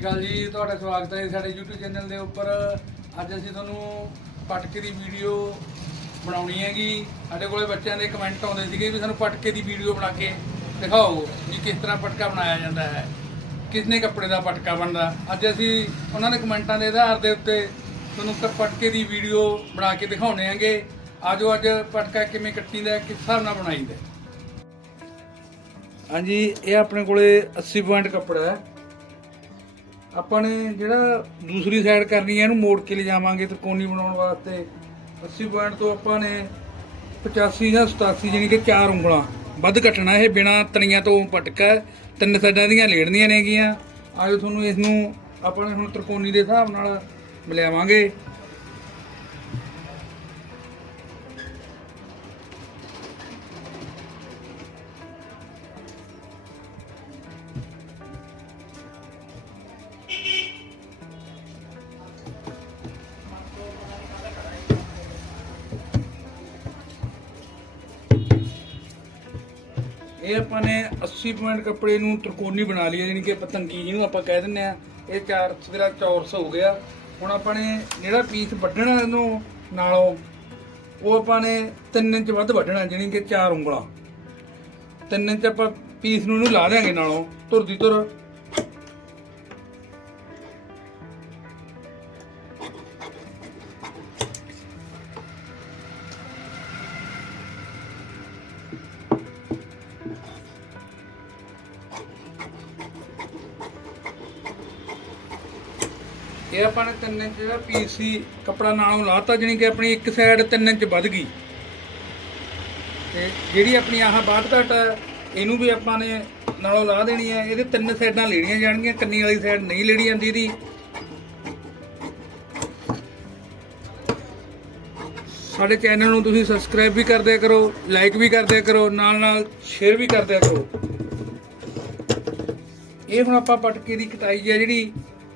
ਸ਼੍ਰੀ ਅਕਾਲ ਜੀ ਤੁਹਾਡਾ ਸਵਾਗਤ ਹੈ ਸਾਡੇ YouTube ਚੈਨਲ ਦੇ ਉੱਪਰ। ਅੱਜ ਅਸੀਂ ਤੁਹਾਨੂੰ ਪਟਕੇ ਦੀ ਵੀਡੀਓ ਬਣਾਉਣੀ ਹੈਗੀ। ਸਾਡੇ ਕੋਲੇ ਬੱਚਿਆਂ ਦੇ ਕਮੈਂਟ ਆਉਂਦੇ ਸੀਗੇ ਵੀ ਸਾਨੂੰ ਪਟਕੇ ਦੀ ਵੀਡੀਓ ਬਣਾ ਕੇ ਦਿਖਾਓ ਵੀ ਕਿਸ ਤਰ੍ਹਾਂ ਪਟਕਾ ਬਣਾਇਆ ਜਾਂਦਾ ਹੈ। ਕਿਸਨੇ ਕੱਪੜੇ ਦਾ ਪਟਕਾ ਬਣਦਾ। ਅੱਜ ਅਸੀਂ ਉਹਨਾਂ ਦੇ ਕਮੈਂਟਾਂ ਦੇ ਆਧਾਰ ਦੇ ਉੱਤੇ ਤੁਹਾਨੂੰ ਪਟਕੇ ਦੀ ਵੀਡੀਓ ਬਣਾ ਕੇ ਦਿਖਾਉਣੇ ਹੈਗੇ। ਆਜੋ ਅੱਜ ਪਟਕਾ ਕਿਵੇਂ ਕੱਟੀਦਾ ਹੈ, ਕਿਸ ਹਿਸਾਬ ਨਾਲ ਬਣਾਈਦਾ ਹਾਂਜੀ ਇਹ ਆਪਣੇ ਕੋਲੇ 80 ਪੁਆਇੰਟ ਕੱਪੜਾ ਹੈ। ਆਪਾਂ ਨੇ ਜਿਹੜਾ ਦੂਸਰੀ ਸਾਈਡ ਕਰਨੀ ਹੈ, ਇਹਨੂੰ ਮੋੜ ਕੇ ਲਿਜਾਵਾਂਗੇ ਤੇ ਕੋਨੀ ਬਣਾਉਣ ਵਾਸਤੇ। 80 ਪੁਆਇੰਟ ਤੋਂ ਆਪਾਂ ਨੇ 85 ਜਾਂ 87 ਜਾਨੀ ਕਿ ਚਾਰ ਉਂਗਲਾਂ। ਵੱਧ ਕੱਟਣਾ ਇਹ ਬਿਨਾ ਤਣੀਆਂ ਤੋਂ ਪਟਕਾ ਤਿੰਨ ਸਾਈਡਾਂ ਦੀਆਂ ਲੇੜਨੀਆਂ ਨੇਗੀਆਂ। ਆਜੋ ਤੁਹਾਨੂੰ ਇਸ ਨੂੰ ਆਪਾਂ ਨੇ ਹੁਣ ਤਰਕੋਨੀ ਦੇ ਹਿਸਾਬ ਨਾਲ ਮਿਲਾਵਾਂਗੇ। ਇਹ ਆਪਾਂ ਨੇ 80 ਪੁਆਇੰਟ ਕੱਪੜੇ ਨੂੰ ਤਰਕੋਨੀ ਬਣਾ ਲਈ ਹੈ ਜਾਨੀ ਕਿ ਪਤੰਗੀ ਜਿਹਨੂੰ ਆਪਾਂ ਕਹਿ ਦਿੰਦੇ ਆ ਇਹ ਚਾਰ ਸਵੇਰਾ ਚੌਰਸ ਹੋ ਗਿਆ। ਹੁਣ ਆਪਾਂ ਨੇ ਜਿਹੜਾ ਪੀਸ ਵੱਢਣਾ ਇਹਨੂੰ ਨਾਲੋਂ, ਉਹ ਆਪਾਂ ਨੇ 3 ਇੰਚ ਵੱਧ ਵੱਢਣਾ ਜਾਨੀ ਕਿ ਚਾਰ ਉਂਗਲਾਂ। 3 ਇੰਚ ਆਪਾਂ ਪੀਸ ਨੂੰ ਇਹਨੂੰ ਲਾ ਦਿਆਂਗੇ ਨਾਲੋਂ ਧੁਰ ਦੀ ਧੁਰ ਇਹ ਆਪਾਂ ਨੇ 3 ਇੰਚ ਦਾ ਪੀਸ ਸੀ, ਕੱਪੜਾ ਨਾਲੋਂ ਲਾਤਾ ਜਾਨੀ ਕਿ ਆਪਣੀ ਇੱਕ ਸਾਈਡ 3 ਇੰਚ ਵੱਧ ਗਈ। ਤੇ ਜਿਹੜੀ ਆਪਣੀ ਆਹ ਬਾਟ ਘਟ ਹੈ, ਇਹਨੂੰ ਵੀ ਆਪਾਂ ਨੇ ਨਾਲੋਂ ਲਾ ਦੇਣੀ ਹੈ। ਇਹਦੇ ਤਿੰਨ ਸਾਈਡਾਂ ਲੈਣੀਆਂ ਜਾਣਗੀਆਂ, ਕੰਨੀ ਵਾਲੀ ਸਾਈਡ ਨਹੀਂ ਲੈਣੀ ਜਾਂਦੀ ਇਹਦੀ। ਸਾਡੇ ਚੈਨਲ ਨੂੰ ਤੁਸੀਂ ਸਬਸਕ੍ਰਾਈਬ ਵੀ ਕਰ ਕਰੋ ਲਾਈਕ ਵੀ ਕਰ ਕਰੋ ਨਾਲ ਨਾਲ ਸ਼ੇਅਰ ਵੀ ਕਰ ਕਰੋ। ਇਹ ਹੁਣ ਆਪਾਂ ਪਟਕੇ ਦੀ ਕਟਾਈ ਹੈ ਜਿਹੜੀ,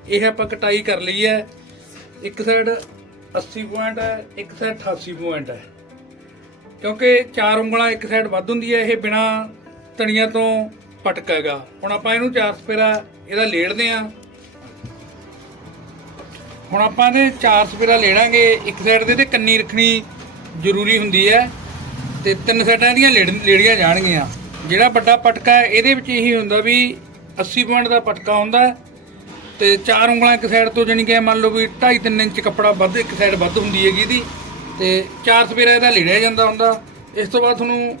ਇਹ ਆਪਾਂ ਕਟਾਈ ਕਰ ਲਈ ਹੈ ਇੱਕ ਸਾਈਡ 80 ਪੁਆਇੰਟ ਹੈ ਇੱਕ ਸਾਈਡ 88 ਪੁਆਇੰਟ ਹੈ ਕਿਉਂਕਿ ਚਾਰ ਉਂਗਲਾਂ ਇੱਕ ਸਾਈਡ ਵੱਧ ਹੁੰਦੀ ਹੈ ਇਹ ਬਿਨਾ ਤਣੀਆਂ ਤੋਂ ਪਟਕਾ ਹੈਗਾ। ਹੁਣ ਆਪਾਂ ਇਹਨੂੰ ਚਾਰ ਸਪੇਰਾ ਇਹਦਾ ਲੇੜਦੇ ਆ। ਹੁਣ ਆਪਾਂ ਇਹਦੇ ਚਾਰ ਸਪੇਰਾ ਲੇੜਾਂਗੇ, ਇੱਕ ਸਾਈਡ ਦੇ ਤੇ ਕੰਨੀ ਰੱਖਣੀ ਜ਼ਰੂਰੀ ਹੁੰਦੀ ਹੈ ਤੇ ਤਿੰਨ ਸਾਈਡਾਂ ਇਹਦੀਆਂ ਲੇੜ- ਲੇੜੀਆਂ ਜਾਣਗੀਆਂ। ਜਿਹੜਾ ਵੱਡਾ ਪਟਕਾ ਹੈ, ਇਹਦੇ ਵਿੱਚ ਇਹੀ ਹੁੰਦਾ ਵੀ 80 ਪੁਆਇੰਟ ਦਾ ਪਟਕਾ ਹੁੰਦਾ ਹੈ ਤੇ ਚਾਰ ਉਂਗਲਾਂ ਇੱਕ ਸਾਈਡ ਤੋਂ ਜਾਨੀ ਕਿ ਮੰਨ ਲਓ ਵੀ 2.5 3 ਇੰਚ ਕੱਪੜਾ ਵੱਧ, ਇੱਕ ਸਾਈਡ ਵੱਧ ਹੁੰਦੀ ਹੈਗੀ ਇਹਦੀ, ਤੇ ਚਾਰ ਸਪੇਰਾ ਇਹਦਾ ਲੇੜਿਆ ਜਾਂਦਾ ਹੁੰਦਾ। ਇਸ ਤੋਂ ਬਾਅਦ ਤੁਹਾਨੂੰ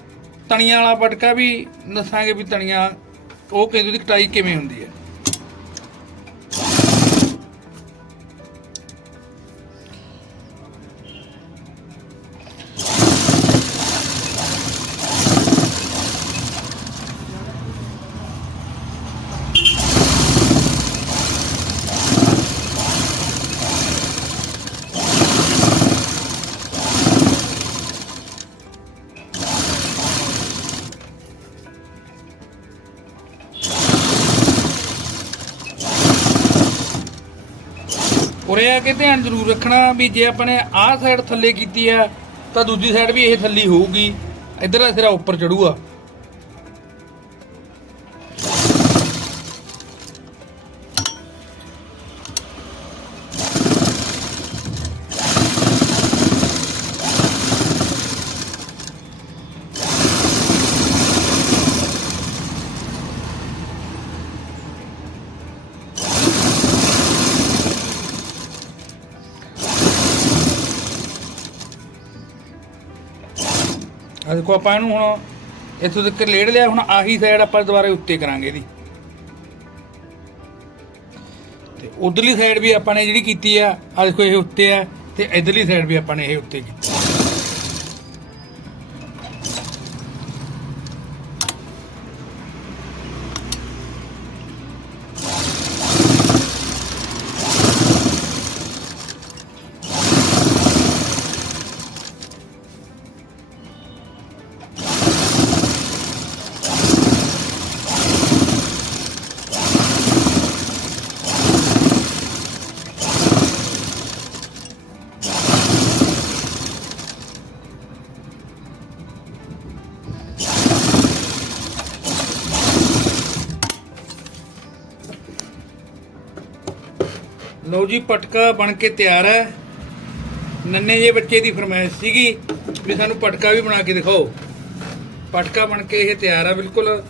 ਤਣੀਆਂ ਵਾਲਾ ਪਟਕਾ ਵੀ ਦੱਸਾਂਗੇ ਵੀ ਤਣੀਆਂ, ਉਹ ਕਹਿੰਦੇ ਦੀ ਕਟਾਈ ਕਿਵੇਂ ਹੁੰਦੀ ਹੈ। ਉਰੇ ਆ ਕੇ ਧਿਆਨ ਜ਼ਰੂਰ ਰੱਖਣਾ ਵੀ ਜੇ ਆਪਣੇ ਆਹ ਸਾਈਡ ਥੱਲੇ ਕੀਤੀ ਆ ਤਾਂ ਦੂਜੀ ਸਾਈਡ ਵੀ ਇਹ ਥੱਲੀ ਹੋਊਗੀ। ਇਧਰ ਦਾ ਸਿਰਾ ਉੱਪਰ ਚੜੂਗਾ। ਆ ਦੇਖੋ ਆਪਾਂ ਇਹਨੂੰ ਹੁਣ ਇੱਥੋਂ ਤੱਕ ਲੇੜ ਲਿਆ, ਹੁਣ ਆਹੀ ਸਾਈਡ ਆਪਾਂ ਦੁਬਾਰਾ ਉੱਤੇ ਕਰਾਂਗੇ ਇਹਦੀ। ਤੇ ਉਧਰਲੀ ਸਾਈਡ ਵੀ ਆਪਾਂ ਨੇ ਜਿਹੜੀ ਕੀਤੀ ਆ ਆ ਦੇਖੋ ਇਹ ਉੱਤੇ ਆ, ਤੇ ਇਧਰਲੀ ਸਾਈਡ ਵੀ ਆਪਾਂ ਨੇ ਇਹ ਉੱਤੇ ਕੀਤੀ। ਲਓ ਜੀ, ਪਟਕਾ ਬਣ ਕੇ ਤਿਆਰ ਹੈ। ਨੰਨੇ ਜੇ ਬੱਚੇ ਦੀ ਫਰਮਾਇਸ਼ ਸੀਗੀ ਵੀ ਸਾਨੂੰ ਪਟਕਾ ਵੀ ਬਣਾ ਕੇ ਦਿਖਾਓ। ਪਟਕਾ ਬਣ ਕੇ ਇਹ ਤਿਆਰ ਆ ਬਿਲਕੁਲ।